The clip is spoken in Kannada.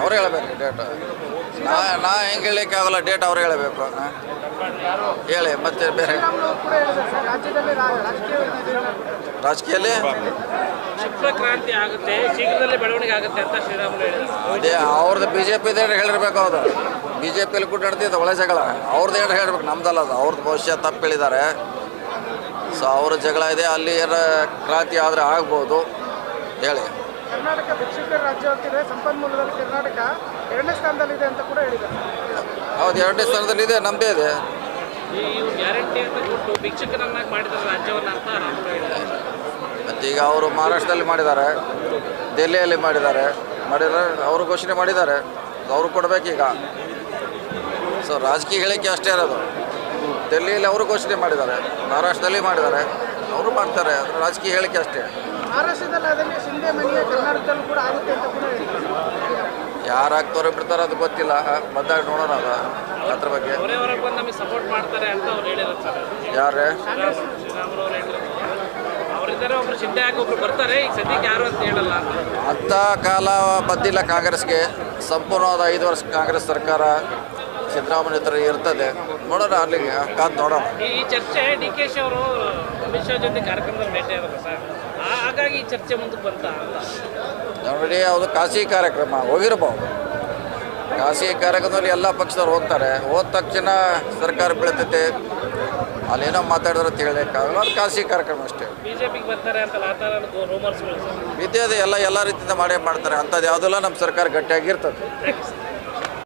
ಅವ್ರು ಹೇಳಬೇಕು ಡೇಟ್. ನಾ ನಾ ಹೆಂಗೆ ಹೇಳಲಿಕ್ಕೆ ಆಗಲ್ಲ ಡೇಟ್ ಅವ್ರು ಹೇಳಬೇಕು. ಹೇಳಿ ಮತ್ತೆ ಬೇರೆ. ರಾಜಕೀಯಲ್ಲಿ? ಕ್ರಾಂತಿ ಆಗುತ್ತೆ ಶೀಘ್ರದಲ್ಲೇ ಬೆಳವಣಿಗೆ ಆಗುತ್ತೆ ಅಂತ ಶ್ರೀರಾಮುಲು ಹೇಳಿದರು. ಅದೇ ಅವ್ರದ್ದು ಬಿ ಜೆ ಪಿದೇ ಹೇಳಿರ್ಬೇಕು ಅವ್ರು. ಬಿ ಜೆ ಪಿಯಲ್ಲಿ ಕೂಡ ನಡೆದಿದ್ದು ಒಳ್ಳೆ ಜಗಳ ಅವ್ರದ್ದು ಏನು ಹೇಳ್ಬೇಕು ನಮ್ದಲ್ಲ ಅದು. ಅವ್ರದ್ದು ಭವಿಷ್ಯ ತಪ್ಪು ಹೇಳಿದ್ದಾರೆ. ಸೊ ಅವ್ರ ಜಗಳ ಇದೆ ಅಲ್ಲಿ ಏನಾರ ಕ್ರಾಂತಿ ಆದರೆ ಆಗ್ಬೋದು. ಹೇಳಿ. ಕರ್ನಾಟಕ ಭಿಕ್ಷುಕರ ರಾಜ್ಯ ಅಂತಿದೆ. ಸಂಪನ್ಮೂಲದಲ್ಲಿ ಕರ್ನಾಟಕ ಎರಡನೇ ಸ್ಥಾನದಲ್ಲಿದೆ ಅಂತ ಕೂಡ ಹೇಳಿದ್ದಾರೆ. ಹೌದು ಎರಡನೇ ಸ್ಥಾನದಲ್ಲಿ ಇದೆ ನಮ್ಮದೇ ಇದೆ. ಈ ಗ್ಯಾರಂಟಿ ಅಂತ ಕೊಟ್ಟು ಭಿಕ್ಷುಕರನ್ನಾಗಿ ಮಾಡಿದ್ದಾರೆ ರಾಜ್ಯವನ್ನು ಅಂತ ಈಗ ಅವರು ಮಹಾರಾಷ್ಟ್ರದಲ್ಲಿ ಮಾಡಿದ್ದಾರೆ ದೆಹಲಿಯಲ್ಲಿ ಮಾಡಿದ್ದಾರೆ ಮಾಡಿದ್ರೆ ಅವರು ಘೋಷಣೆ ಮಾಡಿದ್ದಾರೆ. ಅವರು ಕೊಡಬೇಕೀಗ. ಸೊ ರಾಜಕೀಯ ಹೇಳಿಕೆ ಅಷ್ಟೇ ಇರೋದು. ದೆಹಲಿಯಲ್ಲಿ ಅವರು ಘೋಷಣೆ ಮಾಡಿದ್ದಾರೆ ಮಹಾರಾಷ್ಟ್ರದಲ್ಲಿ ಮಾಡಿದ್ದಾರೆ. ಅವರು ಮಾಡ್ತಾರೆ ರಾಜಕೀಯ ಹೇಳಿಕೆ ಅಷ್ಟೇ. ಯಾರಾಗ್ತವ್ರೆ ಬಿಡ್ತಾರೆ ಶಿಂದೆ ಕರ್ನಾಟಕದಲ್ಲೂ ಕೂಡ ಆಗುತ್ತೆ ಅಂತ ಕೂಡ ಹೇಳಿದ್ದಾರೆ ಯಾರು ಆಗ್ತಾರೋ ಬಿಡ್ತಾರೋ ಅದು ಗೊತ್ತಿಲ್ಲ. ಬಂದಾಗ ನೋಡೋಣ ಅದ ಅದ್ರ ಬಗ್ಗೆ. ಅವರೇ ಹೊರಗೆ ನಮಗೆ ಸಪೋರ್ಟ್ ಮಾಡ್ತಾರೆ ಅಂತ ಅವ್ರು ಹೇಳಿರೋದು ಸರ್. ಯಾರೇ ಅಂಥ ಕಾಲ ಬಂದಿಲ್ಲ ಕಾಂಗ್ರೆಸ್ಗೆ. ಸಂಪೂರ್ಣವಾದ ಐದು ವರ್ಷ ಕಾಂಗ್ರೆಸ್ ಸರ್ಕಾರ ಸಿದ್ದರಾಮಯ್ಯ ಹತ್ರ ಇರ್ತದೆ. ನೋಡೋಣ ಅಲ್ಲಿಗೆ ಕಾದ್ ನೋಡೋಣ. ಈ ಈ ಚರ್ಚೆ ಡಿ ಕೆ ಶಿ ಅವರು ಅಮಿತ್ ಶಾ ಜೊತೆ ಕಾರ್ಯಕ್ರಮದಲ್ಲಿ ಭೇಟಿ ಆದಲ್ಲ ಸರ್? ಹಾಗಾಗಿ ಈ ಚರ್ಚೆ ಮುಂದಕ್ಕೆ ಬಂತ? ನೋಡಿ ಅದು ಖಾಸಗಿ ಕಾರ್ಯಕ್ರಮ ಹೋಗಿರಬಹುದು ಖಾಸಗಿ ಕಾರ್ಯಕ್ರಮದಲ್ಲಿ ಎಲ್ಲ ಪಕ್ಷದವ್ರು ಹೋಗ್ತಾರೆ. ಹೋದ ತಕ್ಷಣ ಸರ್ಕಾರ ಬೀಳ್ತೈತೆ. ಅಲ್ಲೇನೋ ಮಾತಾಡಿದ್ರೆ ಅಂತ ಹೇಳಕ್ಕಾಗಲ್ಲ. ಅದು ಖಾಸಗಿ ಕಾರ್ಯಕ್ರಮ ಅಷ್ಟೇ. ಬಿಜೆಪಿಗೆ ಬರ್ತಾರೆ ಅಂತ ರೂಮರ್ಸ್ಗಳು ಎಲ್ಲ ಎಲ್ಲ ರೀತಿಯಿಂದ ಮಾಡೇ ಮಾಡ್ತಾರೆ. ಅಂಥದ್ದು ಯಾವುದೆಲ್ಲ ನಮ್ಮ ಸರ್ಕಾರ ಗಟ್ಟಿಯಾಗಿರ್ತದೆ